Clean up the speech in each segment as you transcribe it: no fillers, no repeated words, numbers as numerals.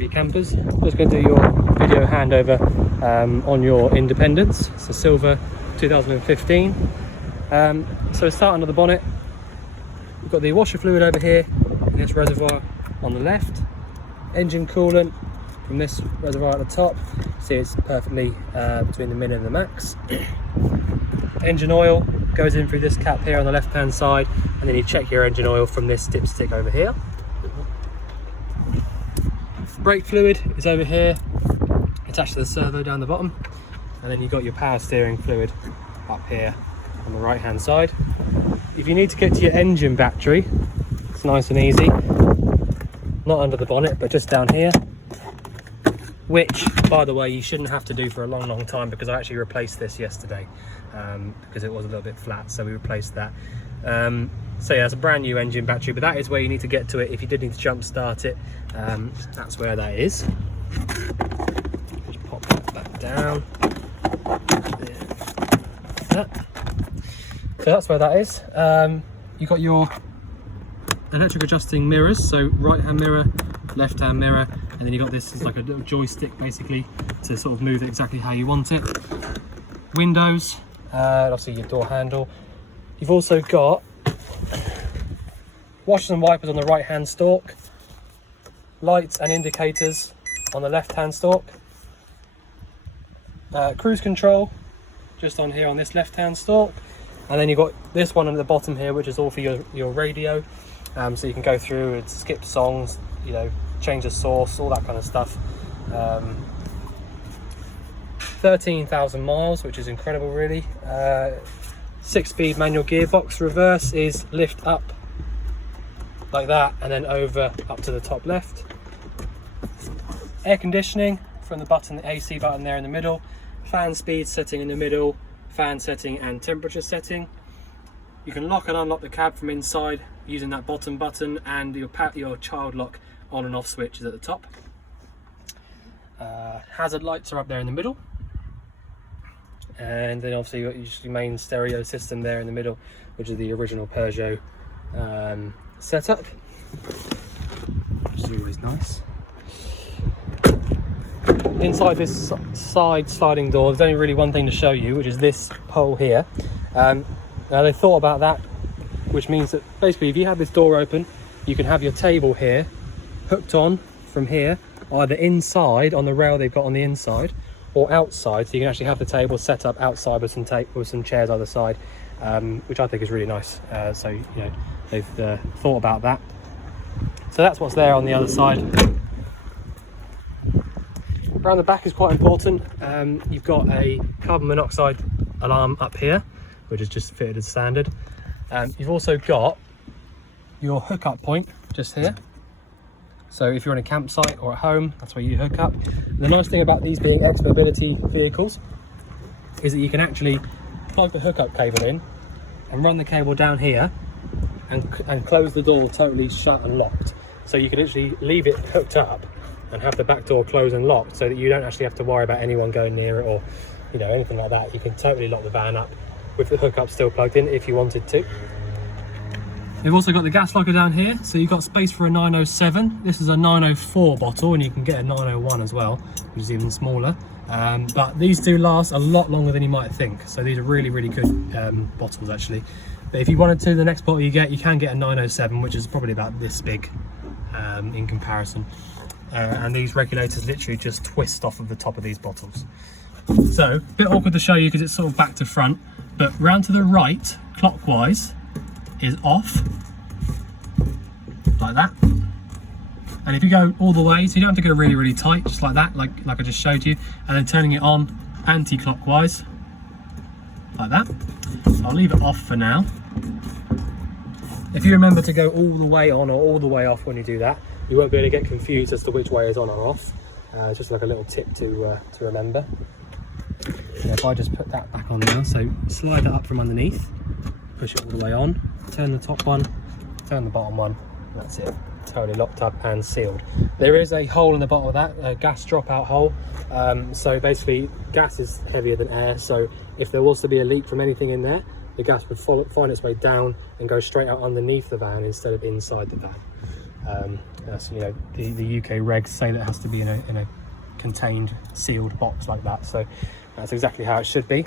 your campers. Just going to do your video handover on your Independence. It's a silver 2015. So start under the bonnet. We've got the washer fluid over here in this reservoir on the left. Engine coolant from this reservoir at the top. See, it's perfectly between the min and the max. Engine oil goes in through this cap here on the left hand side, and then you check your engine oil from this dipstick over here. Brake fluid is over here, attached to the servo down the bottom, and then you've got your power steering fluid up here on the right hand side. If you need to get to your engine battery, it's nice and easy, not under the bonnet but just down here, which by the way you shouldn't have to do for a long time, because I actually replaced this yesterday because it was a little bit flat, so we replaced that. So yeah, it's a brand new engine battery, but that is where you need to get to it if you did need to jump start it. That's where that is. Just pop that back down. So that's where that is. You've got your electric adjusting mirrors, so right hand mirror, left hand mirror, and then you've got this as like a little joystick basically to sort of move it exactly how you want it. Windows, obviously your door handle. You've also got washers and wipers on the right hand stalk, lights and indicators on the left hand stalk, cruise control just on here on this left hand stalk, and then you've got this one at the bottom here, which is all for your radio, so you can go through and skip songs, you know, change the source, all that kind of stuff. 13,000 miles, which is incredible really. 6-speed manual gearbox. Reverse is lift up like that and then over up to the top left. Air conditioning from the button, the AC button there in the middle. Fan speed setting in the middle, fan setting and temperature setting. You can lock and unlock the cab from inside using that bottom button, and your child lock on and off switch is at the top. Hazard lights are up there in the middle, and then obviously you've got your main stereo system there in the middle, which is the original Peugeot setup, which is always nice. Inside this side sliding door, there's only really one thing to show you, which is this pole here. Now they thought about that, which means that basically if you have this door open, you can have your table here hooked on from here, either inside on the rail they've got on the inside, or outside, so you can actually have the table set up outside with some chairs either side, which I think is really nice. So you know, they've thought about that. So that's what's there on the other side. Around the back is quite important. You've got a carbon monoxide alarm up here, which is just fitted as standard. You've also got your hookup point just here. So if you're on a campsite or at home, that's where you hook up. The nice thing about these being X-Mobility vehicles is that you can actually plug the hookup cable in and run the cable down here and close the door totally shut and locked. So you can literally leave it hooked up and have the back door closed and locked, so that you don't actually have to worry about anyone going near it or, you know, anything like that. You can totally lock the van up with the hookup still plugged in if you wanted to. You've also got the gas locker down here, so you've got space for a 907. This is a 904 bottle, and you can get a 901 as well, which is even smaller. But these do last a lot longer than you might think. So these are really, really good bottles actually. But if you wanted to, the next bottle you can get a 907, which is probably about this big in comparison. And these regulators literally just twist off of the top of these bottles. So, a bit awkward to show you because it's sort of back to front, but round to the right, clockwise, is off, like that. And if you go all the way, so you don't have to go really, really tight, just like that, like I just showed you, and then turning it on anti-clockwise, like that. So I'll leave it off for now. If you remember to go all the way on or all the way off when you do that, you won't be able to get confused as to which way is on or off. Just like a little tip to remember. So if I just put that back on now, so slide it up from underneath, push it all the way on, turn the top one, turn the bottom one, that's it. Totally locked up and sealed. There is a hole in the bottom of that, a gas dropout hole. So basically gas is heavier than air, so if there was to be a leak from anything in there, the gas would find its way down and go straight out underneath the van instead of inside the van. So, you know, the UK regs say that it has to be in a contained, sealed box like that. So that's exactly how it should be.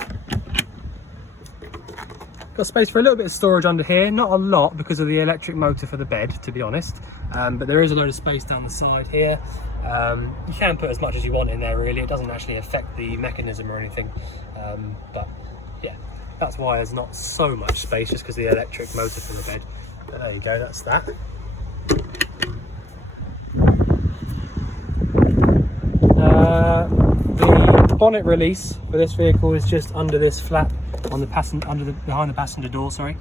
Got space for a little bit of storage under here, not a lot because of the electric motor for the bed, to be honest, but there is a load of space down the side here. You can put as much as you want in there, really. It doesn't actually affect the mechanism or anything, but yeah, that's why there's not so much space, just because of the electric motor for the bed. But there you go, that's that. The bonnet release for this vehicle is just under this flap on the behind the passenger door, sorry.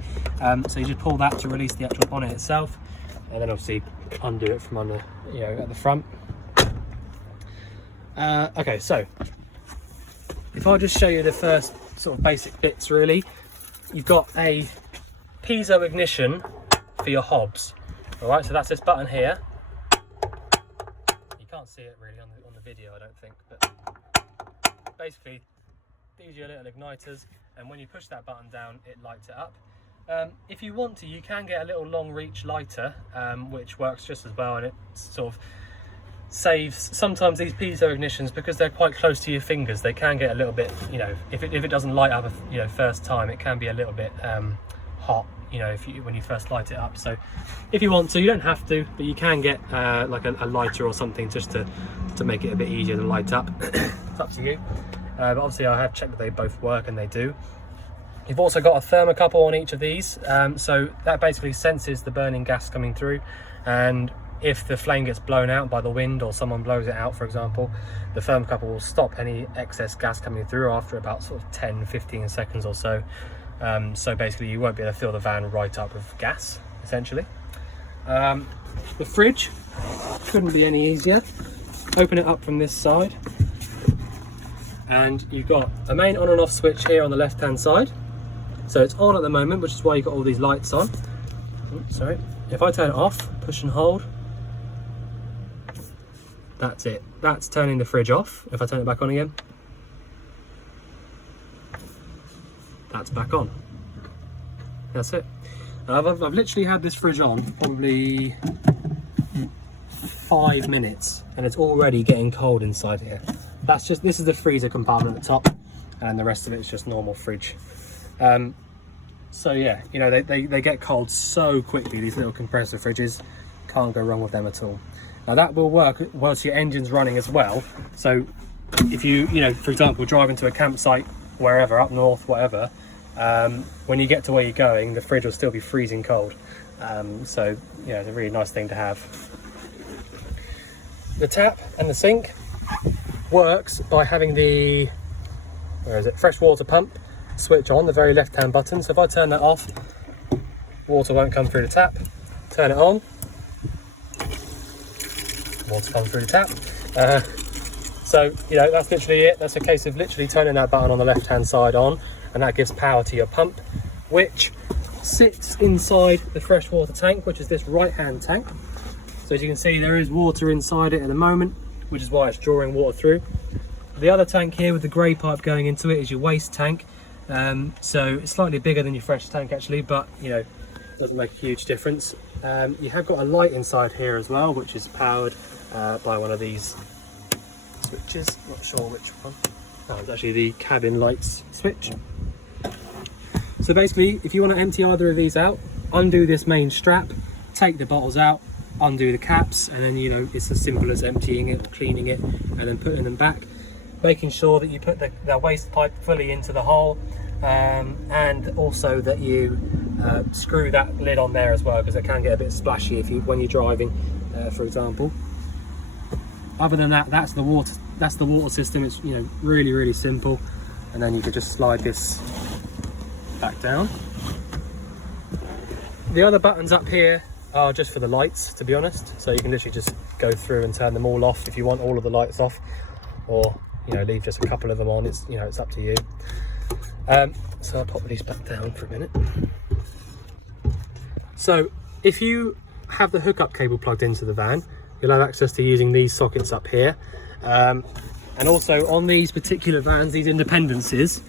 So you just pull that to release the actual bonnet itself, and then obviously undo it from under, you know, at the front. Okay, so if I just show you the first sort of basic bits, really, you've got a piezo ignition for your hobs. All right, so that's this button here. You can't see it really on the video, I don't think, but basically these are your little igniters, and when you push that button down, it lights it up. If you want to, you can get a little long reach lighter, which works just as well, and it sort of saves. Sometimes these piezo ignitions, because they're quite close to your fingers, they can get a little bit, you know, if it doesn't light up, you know, first time, it can be a little bit hot, you know, when you first light it up. So if you want to, you don't have to, but you can get like a lighter or something just to make it a bit easier to light up. It's up to you. But obviously I have checked that they both work, and they do. You've also got a thermocouple on each of these, so that basically senses the burning gas coming through, and if the flame gets blown out by the wind or someone blows it out, for example, the thermocouple will stop any excess gas coming through after about sort of 10-15 seconds or so. So basically you won't be able to fill the van right up with gas, essentially. The fridge couldn't be any easier. Open it up from this side, and you've got a main on and off switch here on the left hand side. So it's on at the moment, which is why you've got all these lights on. Oops, sorry. If I turn it off, push and hold, that's it. That's turning the fridge off. If I turn it back on again, that's back on. That's it. I've literally had this fridge on probably 5 minutes, and it's already getting cold inside here. This is the freezer compartment at the top, and the rest of it is just normal fridge. So yeah, you know, they get cold so quickly, these little compressor fridges. Can't go wrong with them at all. Now that will work whilst your engine's running as well. So if you know, for example, driving to a campsite wherever, up north, whatever, when you get to where you're going, the fridge will still be freezing cold. So yeah, it's a really nice thing to have. The tap and the sink works by having the, fresh water pump switch on, the very left hand button. So if I turn that off, water won't come through the tap. Turn it on, water comes through the tap. So you know, that's literally it. That's a case of literally turning that button on the left hand side on, and that gives power to your pump, which sits inside the freshwater tank, which is this right hand tank. So as you can see, there is water inside it at the moment, which is why it's drawing water through. The other tank here with the grey pipe going into it is your waste tank. So it's slightly bigger than your fresh tank actually, but you know, it doesn't make a huge difference. You have got a light inside here as well, which is powered by one of these switches. Not sure which one. Oh, it's actually the cabin lights switch. So basically, if you want to empty either of these out, undo this main strap, take the bottles out, undo the caps, and then, you know, it's as simple as emptying it or cleaning it and then putting them back, making sure that you put the waste pipe fully into the hole, and also that you screw that lid on there as well, because it can get a bit splashy when you're driving, for example. Other than that, that's the water system. It's, you know, really simple, and then you could just slide this back down. The other buttons up here are just for the lights, to be honest, so you can literally just go through and turn them all off if you want all of the lights off, or, you know, leave just a couple of them on. It's, you know, it's up to you. So I'll pop these back down for a minute. So if you have the hookup cable plugged into the van, you'll have access to using these sockets up here, and also on these particular vans, these Independences,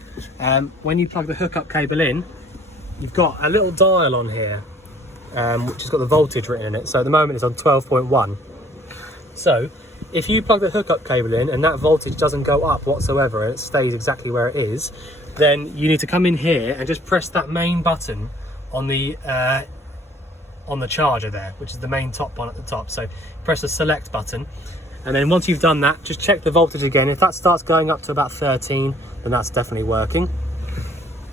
when you plug the hookup cable in, you've got a little dial on here, which has got the voltage written in it. So at the moment it's on 12.1. So if you plug the hookup cable in and that voltage doesn't go up whatsoever and it stays exactly where it is, then you need to come in here and just press that main button on the charger there, which is the main top one at the top. So press the select button, and then once you've done that, just check the voltage again. If that starts going up to about 13, then that's definitely working.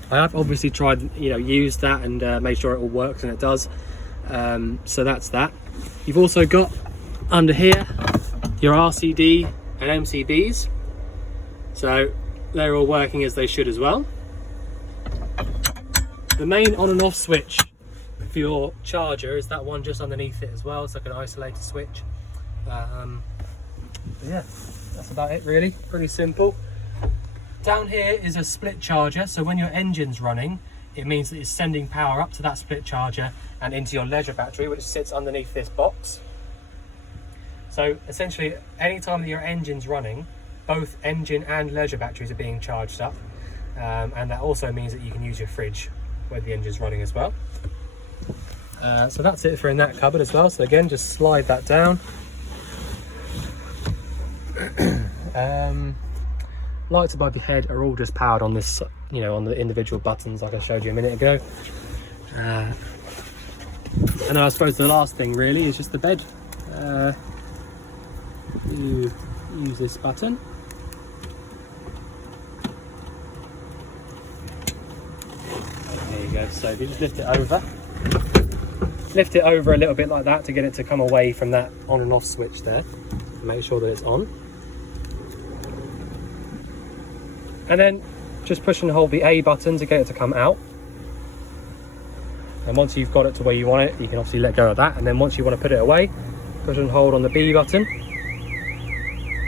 I have obviously tried, used that and made sure it all works, and it does. So that's that. You've also got under here your RCD and MCBs, so they're all working as they should as well. The main on and off switch for your charger is that one just underneath it as well. It's like an isolator switch. Yeah, that's about it really, pretty simple. Down here is a split charger, so when your engine's running, it means that it's sending power up to that split charger and into your leisure battery, which sits underneath this box. So essentially, anytime that your engine's running, both engine and leisure batteries are being charged up, and that also means that you can use your fridge where the engine's running as well. So that's it for in that cupboard as well. So again, just slide that down. Lights above your head are all just powered on this, on the individual buttons like I showed you a minute ago. And then I suppose the last thing really is just the bed. You use this button. There you go. So if you just lift it over a little bit like that to get it to come away from that on and off switch there, and make sure that it's on. And then just push and hold the A button to get it to come out. And once you've got it to where you want it, you can obviously let go of that. And then once you want to put it away, push and hold on the B button.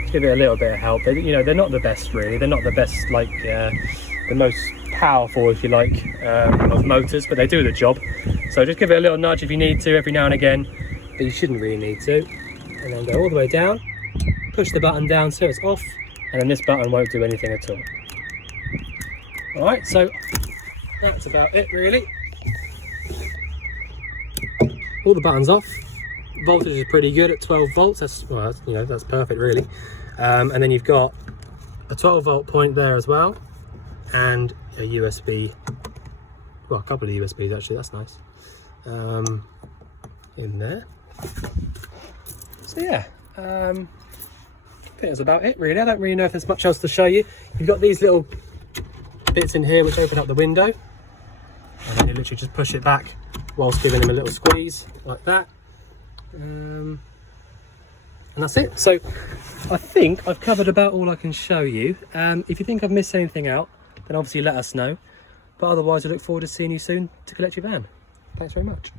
Just give it a little bit of help. They're not the best really. They're not the best, like the most powerful, if you like, of motors, but they do the job. So just give it a little nudge if you need to every now and again, but you shouldn't really need to. And then go all the way down, push the button down so it's off, and then this button won't do anything at all. Alright, so that's about it really. All the buttons off. Voltage is pretty good at 12 volts. That's perfect really. And then you've got a 12 volt point there as well, and a USB, well, a couple of USBs actually, that's nice, in there. So yeah, I think that's about it really. I don't really know if there's much else to show you. You've got these little bits in here which open up the window, and then you literally just push it back whilst giving them a little squeeze like that, and that's it. So I think I've covered about all I can show you. If you think I've missed anything out, then obviously let us know, but otherwise I look forward to seeing you soon to collect your van. Thanks very much.